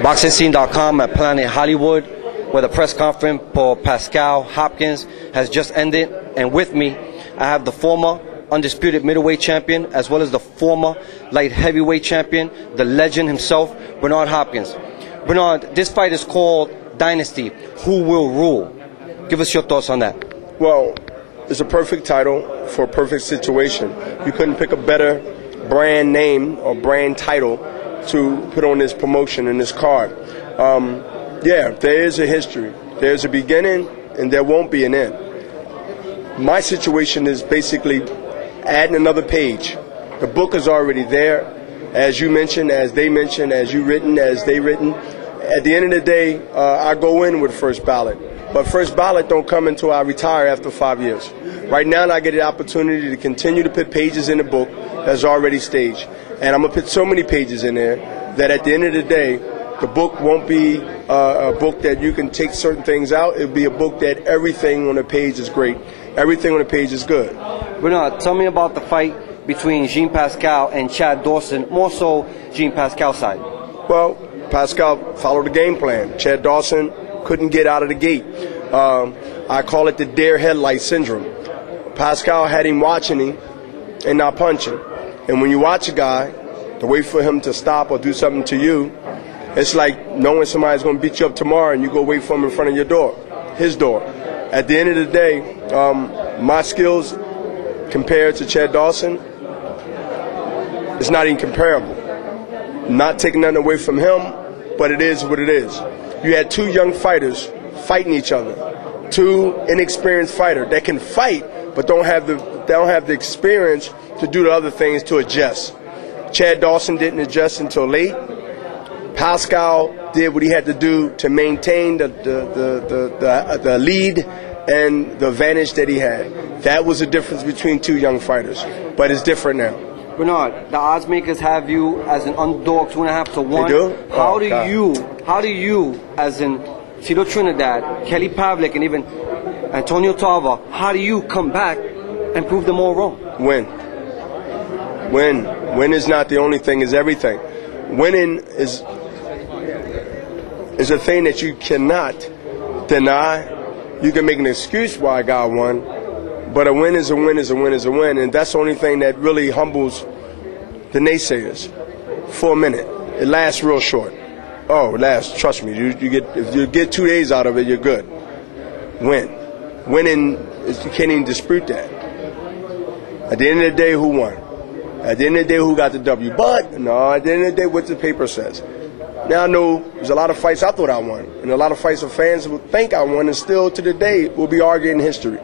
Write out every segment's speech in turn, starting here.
BoxingScene.com at Planet Hollywood, where the press conference for Pascal Hopkins has just ended. And with me, I have the former undisputed middleweight champion, as well as the former light heavyweight champion, the legend himself, Bernard Hopkins. Bernard, this fight is called Dynasty. Who will rule? Give us your thoughts on that. Well, it's a perfect title for a perfect situation. You couldn't pick a better brand name or brand title to put on this promotion and this card. Yeah, there is a history. There's a beginning and there won't be an end. My situation is basically adding another page. The book is already there, as you mentioned, as they mentioned, as you written, as they written. At the end of the day, I go in with first ballot. But first ballot don't come until I retire after 5 years. Right now, I get the opportunity to continue to put pages in the book that's already staged. And I'm going to put so many pages in there that at the end of the day, the book won't be a book that you can take certain things out. It'll be a book that everything on the page is great. Everything on the page is good. Bernard, tell me about the fight between Jean Pascal and Chad Dawson, more so Jean Pascal's side. Well, Pascal followed the game plan. Chad Dawson couldn't get out of the gate. I call it the deer headlight syndrome. Pascal had him watching him and not punching. And when you watch a guy, to wait for him to stop or do something to you, it's like knowing somebody's going to beat you up tomorrow and you go wait for him in front of your door, his door. At the end of the day, my skills compared to Chad Dawson, it's not even comparable. Not taking nothing away from him, but it is what it is. You had two young fighters fighting each other, two inexperienced fighters that can fight but don't have the experience to do the other things to adjust. Chad Dawson didn't adjust until late. Pascal did what he had to do to maintain the lead and the advantage that he had. That was the difference between two young fighters, but it's different now. Bernard, the odds makers have you as an underdog 2.5 to 1. They do? How do you, as in Tito Trinidad, Kelly Pavlik, and even Antonio Tarver, how do you come back and prove them all wrong? Win. Win is not the only thing, is everything. Winning is a thing that you cannot deny. You can make an excuse why I got one, but a win is a win is a win is a win, and that's the only thing that really humbles the naysayers for a minute. It lasts real short. Oh, it lasts. Trust me. If you get 2 days out of it, you're good. Winning is, you can't even dispute that. At the end of the day, who won? At the end of the day, who got the W? But no, at the end of the day, what the paper says. Now I know there's a lot of fights I thought I won, and a lot of fights of fans will think I won, and still to the day will be arguing history.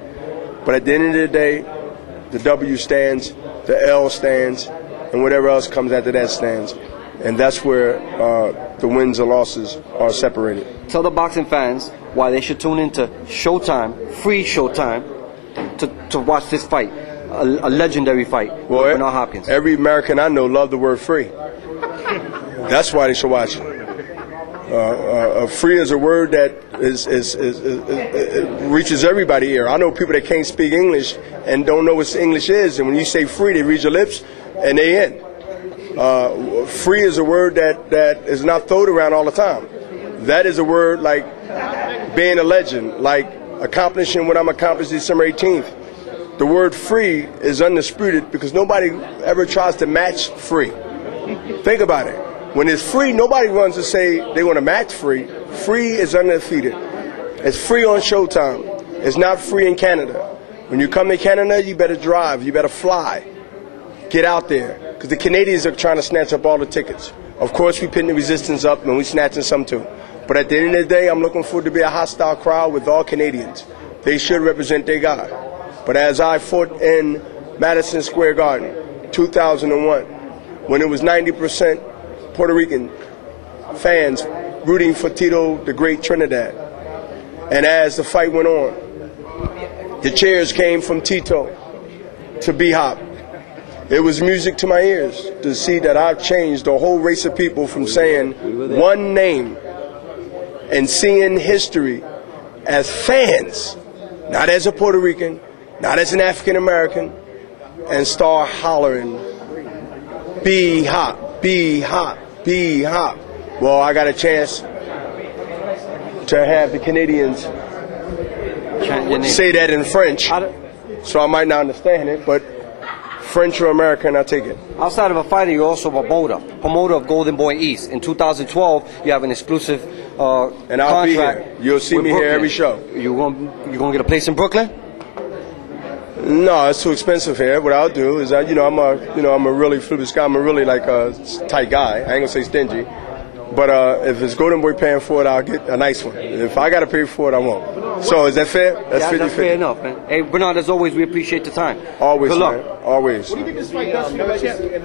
But at the end of the day, the W stands, the L stands, and whatever else comes after that stands. And that's where the wins and losses are separated. Tell the boxing fans why they should tune into Showtime, free Showtime, to watch this fight, a legendary fight with Bernard Hopkins. Every American I know loves the word free. That's why they should watch it. Free is a word that reaches everybody's ear. I know people that can't speak English and don't know what English is, and when you say free, they read your lips and they in. Free is a word that is not thrown around all the time. That is a word like being a legend, like accomplishing what I'm accomplished December 18th. The word free is undisputed because nobody ever tries to match free. Think about it. When it's free, nobody runs to say they want to match free. Free is undefeated. It's free on Showtime. It's not free in Canada. When you come to Canada, you better drive. You better fly. Get out there. Because the Canadians are trying to snatch up all the tickets. Of course, we're putting the resistance up and we're snatching some too. But at the end of the day, I'm looking forward to be a hostile crowd with all Canadians. They should represent their guy. But as I fought in Madison Square Garden, 2001, when it was 90% Puerto Rican fans rooting for Tito the Great Trinidad, and as the fight went on, the cheers came from Tito to B-Hop. It was music to my ears to see that I've changed a whole race of people from saying one name and seeing history as fans, not as a Puerto Rican, not as an African American, and start hollering, B-Hop, B-Hop, B-Hop. Well, I got a chance to have the Canadians Chant your name. say that in French, so I might not understand it, but French or American, I take it. Outside of a fighter, you're also a promoter of Golden Boy East. In 2012, you have an exclusive And I'll be contract. here. You'll see with me here Brooklyn. every show. You gonna get a place in Brooklyn? No, it's too expensive here. What I'll do is, I'm a really flippant guy. I'm a really like a tight guy. I ain't gonna say stingy, but if it's Golden Boy paying for it, I'll get a nice one. If I gotta pay for it, I won't. So is that fair? That's 50-50. That's fair enough, man. Hey, Bernard, as always, we appreciate the time. Always, Good luck. man. Always. What do you think this fight does for you, champ?